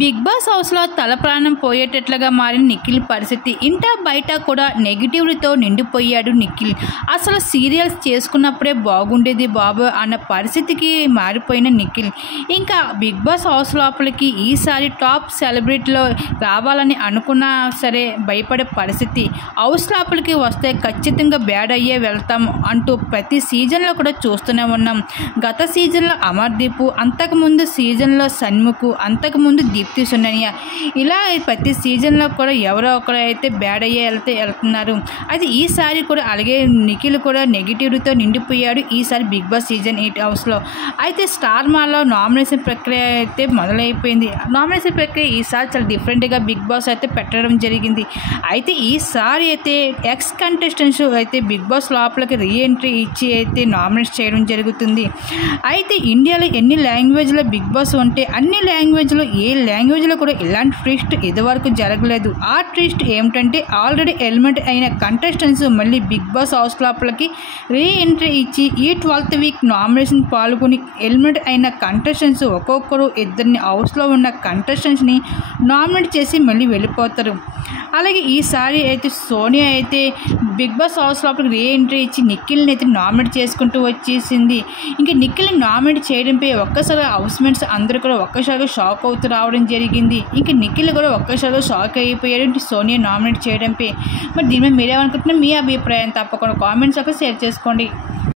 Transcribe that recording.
Big boss హౌస్లో తల ప్రాణం పోయేటట్లుగా మారిన నిఖిల్ పరిస్థితి. ఇంట బయట కూడా నెగిటివ్లతో నిండిపోయాడు నిఖిల్. అసలు సీరియల్స్ చేసుకున్నప్పుడే బాగుండేది బాబు అన్న పరిస్థితికి మారిపోయిన నిఖిల్ ఇంకా బిగ్ బాస్ హౌస్ లోపలికి ఈసారి టాప్ సెలబ్రిటీలో రావాలని అనుకున్నా సరే భయపడే పరిస్థితి. హౌస్ లోపలికి వస్తే ఖచ్చితంగా బ్యాడ్ అయ్యే వెళ్తాం అంటూ ప్రతి సీజన్లో కూడా చూస్తూనే ఉన్నాం. గత సీజన్లో అమర్దీప్, అంతకుముందు సీజన్లో సన్ముఖ్, అంతకుముందు దీప్తి సుననియా, ఇలా ప్రతి సీజన్లో కూడా ఎవరో ఒకరు అయితే బ్యాడ్ అయ్యే వెళ్తున్నారు. అయితే ఈసారి కూడా అలాగే నిఖిల్ కూడా నెగిటివ్తో నిండిపోయాడు ఈసారి బిగ్ బాస్ సీజన్ 8 హౌస్లో. అయితే స్టార్ మాలో నామినేషన్ ప్రక్రియ అయితే మొదలైపోయింది. నామినేషన్ ప్రక్రియ ఈసారి చాలా డిఫరెంట్గా బిగ్ బాస్ అయితే పెట్టడం జరిగింది. అయితే ఈసారి అయితే ఎక్స్ కంటెస్టెంట్స్ అయితే బిగ్ బాస్ లోపలికి రీఎంట్రీ ఇచ్చి అయితే నామినేట్ చేయడం జరుగుతుంది. అయితే ఇండియాలో ఎన్ని లాంగ్వేజ్లో బిగ్ బాస్ ఉంటే అన్ని లాంగ్వేజ్లో ఏ లాంగ్వేజ్లో కూడా ఇలాంటి ట్విస్ట్ ఇదివరకు జరగలేదు. ఆ ట్విస్ట్ ఏమిటంటే ఆల్రెడీ ఎలిమెంట్ అయిన కంటెస్టెంట్స్ మళ్ళీ బిగ్ బాస్ హౌస్ లోపలికి రీ ఎంట్రీ ఇచ్చి ఈ 12th వీక్ నామినేషన్ పాల్గొని ఎలిమెంట్ అయిన కంటెస్టెంట్స్ ఒక్కొక్కరు ఇద్దరిని హౌస్లో ఉన్న కంటెస్టెంట్స్ని నామినేట్ చేసి మళ్ళీ వెళ్ళిపోతారు. అలాగే ఈసారి అయితే సోనియా అయితే బిగ్ బాస్ హౌస్ లోపలికి రీ ఎంట్రీ ఇచ్చి నిఖిల్ని అయితే నామినేట్ చేసుకుంటూ వచ్చేసింది. ఇంకా నిఖిల్ని నామినేట్ చేయడంపై ఒక్కసారి హౌస్మేట్స్ అందరూ కూడా ఒక్కసారిగా షాక్ అవుతూ రావడం జరిగింది. ఇంకా నిఖిల్ కూడా ఒక్కసారిగా షాక్ అయిపోయాడు సోనియా నామినేట్ చేయడంపై. మరి దీని మీద మీరేమనుకుంటున్నారు? మీ అభిప్రాయం తప్పకుండా కామెంట్స్ షేర్ చేసుకోండి.